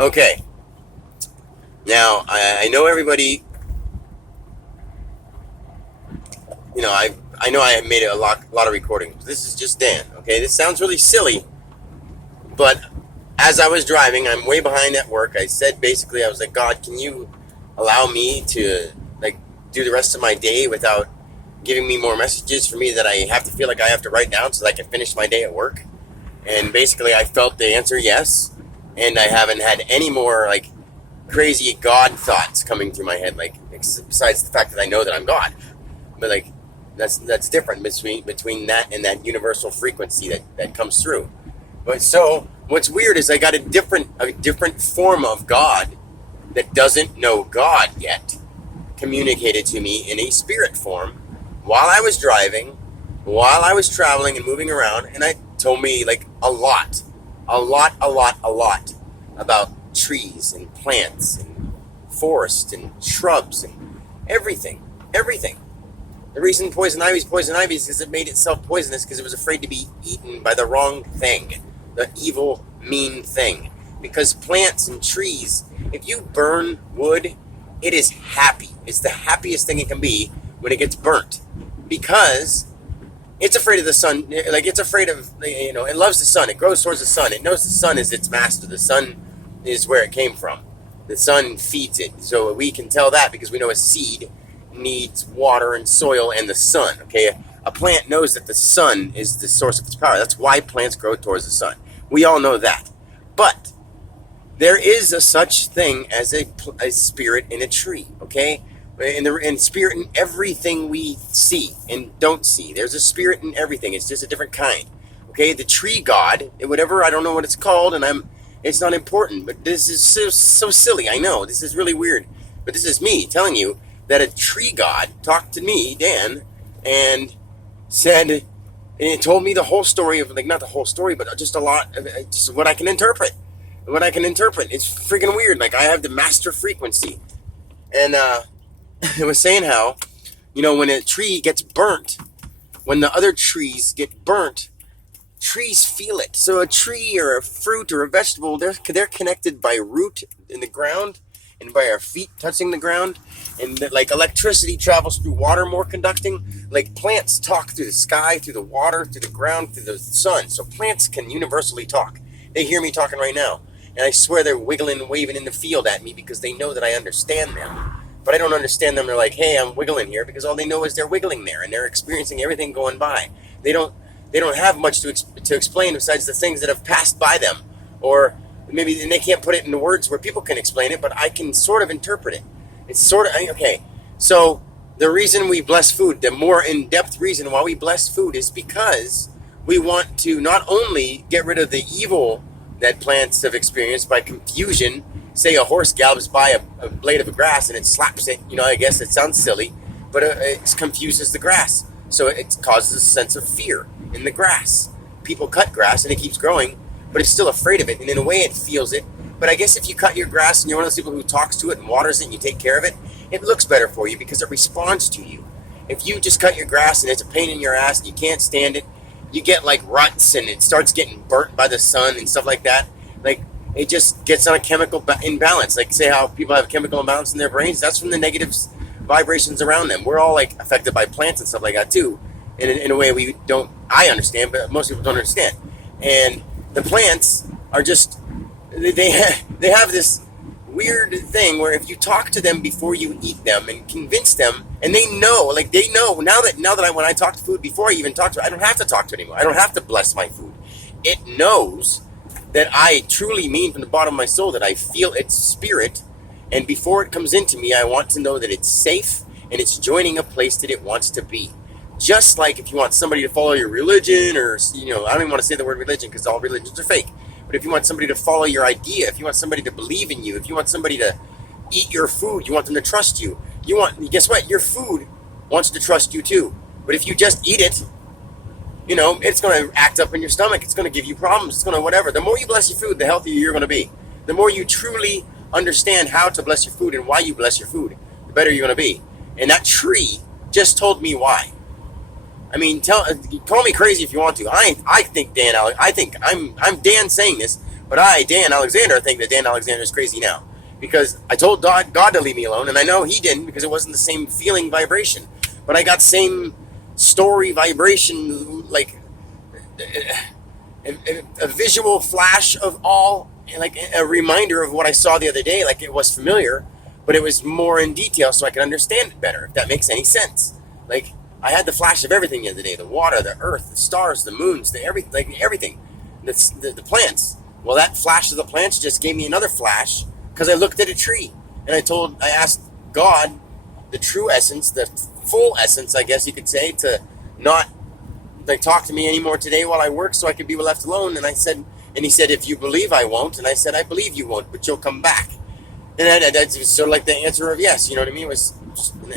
Okay, now I know everybody. I know I have made a lot of recordings. This is just Dan. Okay, this sounds really silly, but as I was driving, I'm way behind at work. I said basically, I was like, God, can you allow me to like do the rest of my day without giving me more messages for me that I have to feel like I have to write down so that I can finish my day at work? And basically, I felt the answer yes, and I haven't had any more like crazy God thoughts coming through my head. Like besides the fact that I know that I'm God, but like that's different between that and that universal frequency that comes through. But so what's weird is I got a different form of God that doesn't know God yet communicated to me in a spirit form while I was driving, while I was traveling and moving around, and it told me like a lot about trees and plants and forests and shrubs and everything. The reason poison ivy is because it made itself poisonous because it was afraid to be eaten by the wrong thing, the evil, mean thing. Because plants and trees, if you burn wood, it is happy. It's the happiest thing it can be when it gets burnt. Because it's afraid of the sun. Like, it's afraid of, it loves the sun. It grows towards the sun. It knows the sun is its master. The sun is where it came from. The sun feeds it. So we can tell that because we know a seed needs water and soil and the sun. Okay, a plant knows that the sun is the source of its power. That's why plants grow towards the sun. We all know that. But there is a such thing as a spirit in a tree. Okay, and spirit in everything we see and don't see. There's a spirit in everything. It's just a different kind. Okay, the tree god, whatever, I don't know what it's called, and it's not important. But this is so silly. I know this is really weird, but this is me telling you that a tree god talked to me, Dan, and said, and it told me the whole story of, like, not the whole story, but just a lot of just what I can interpret. What I can interpret. It's freaking weird. Like, I have the master frequency. And it was saying how, when a tree gets burnt, when the other trees get burnt, trees feel it. So a tree or a fruit or a vegetable, they're connected by root in the ground and by our feet touching the ground, and that, like, electricity travels through water more conducting. Like, plants talk through the sky, through the water, through the ground, through the sun. So plants can universally talk. They hear me talking right now, and I swear they're wiggling and waving in the field at me because they know that I understand them. But I don't understand them. They're like, hey, I'm wiggling here, because all they know is they're wiggling there and they're experiencing everything going by. They don't have much to explain besides the things that have passed by them, or maybe, and they can't put it into words where people can explain it, but I can sort of interpret it. It's sort of, okay. So the reason we bless food, the more in-depth reason why we bless food, is because we want to not only get rid of the evil that plants have experienced by confusion. Say a horse gallops by a blade of grass and it slaps it. I guess it sounds silly, but it confuses the grass. So it causes a sense of fear in the grass. People cut grass and it keeps growing, but it's still afraid of it, and in a way it feels it. But I guess if you cut your grass and you're one of those people who talks to it and waters it and you take care of it, it looks better for you because it responds to you. If you just cut your grass and it's a pain in your ass and you can't stand it, you get like ruts and it starts getting burnt by the sun and stuff like that. Like, it just gets on a chemical imbalance. Like, say how people have chemical imbalance in their brains, that's from the negative vibrations around them. We're all like affected by plants and stuff like that too, in a way I understand, but most people don't understand. And the plants are just, they have this weird thing where if you talk to them before you eat them and convince them, and they know now that when I talk to food, before I even talk to it, I don't have to talk to it anymore. I don't have to bless my food. It knows that I truly mean from the bottom of my soul that I feel its spirit, and before it comes into me, I want to know that it's safe and it's joining a place that it wants to be. Just like if you want somebody to follow your religion, or, I don't even want to say the word religion because all religions are fake. But if you want somebody to follow your idea, if you want somebody to believe in you, if you want somebody to eat your food, you want them to trust you. Guess what? Your food wants to trust you too. But if you just eat it, it's going to act up in your stomach. It's going to give you problems. It's going to whatever. The more you bless your food, the healthier you're going to be. The more you truly understand how to bless your food and why you bless your food, the better you're going to be. And that tree just told me why. I mean, call me crazy if you want to. I think Dan, Alex, I think I'm Dan saying this, But I, Dan Alexander, think that Dan Alexander is crazy now. Because I told God to leave me alone, and I know he didn't because it wasn't the same feeling vibration. But I got same story vibration, like a visual flash of all, and like a reminder of what I saw the other day. Like it was familiar, but it was more in detail so I could understand it better, if that makes any sense. Like I had the flash of everything the other day: the water, the earth, the stars, the moons, everything, the plants. Well, that flash of the plants just gave me another flash because I looked at a tree and I asked God, the true essence, the full essence, I guess you could say, to not like talk to me anymore today while I work so I could be left alone. And he said, if you believe I won't. And I said, I believe you won't, but you'll come back. And that's sort of like the answer of yes, you know what I mean?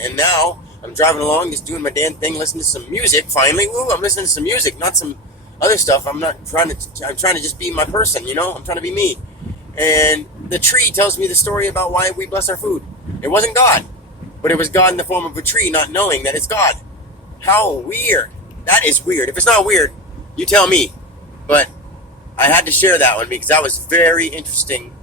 And now I'm driving along, just doing my damn thing, listening to some music. Finally, I'm listening to some music, not some other stuff. I'm trying to just be my person, you know? I'm trying to be me. And the tree tells me the story about why we bless our food. It wasn't God, but it was God in the form of a tree, not knowing that it's God. How weird. That is weird. If it's not weird, you tell me. But I had to share that one because that was very interesting.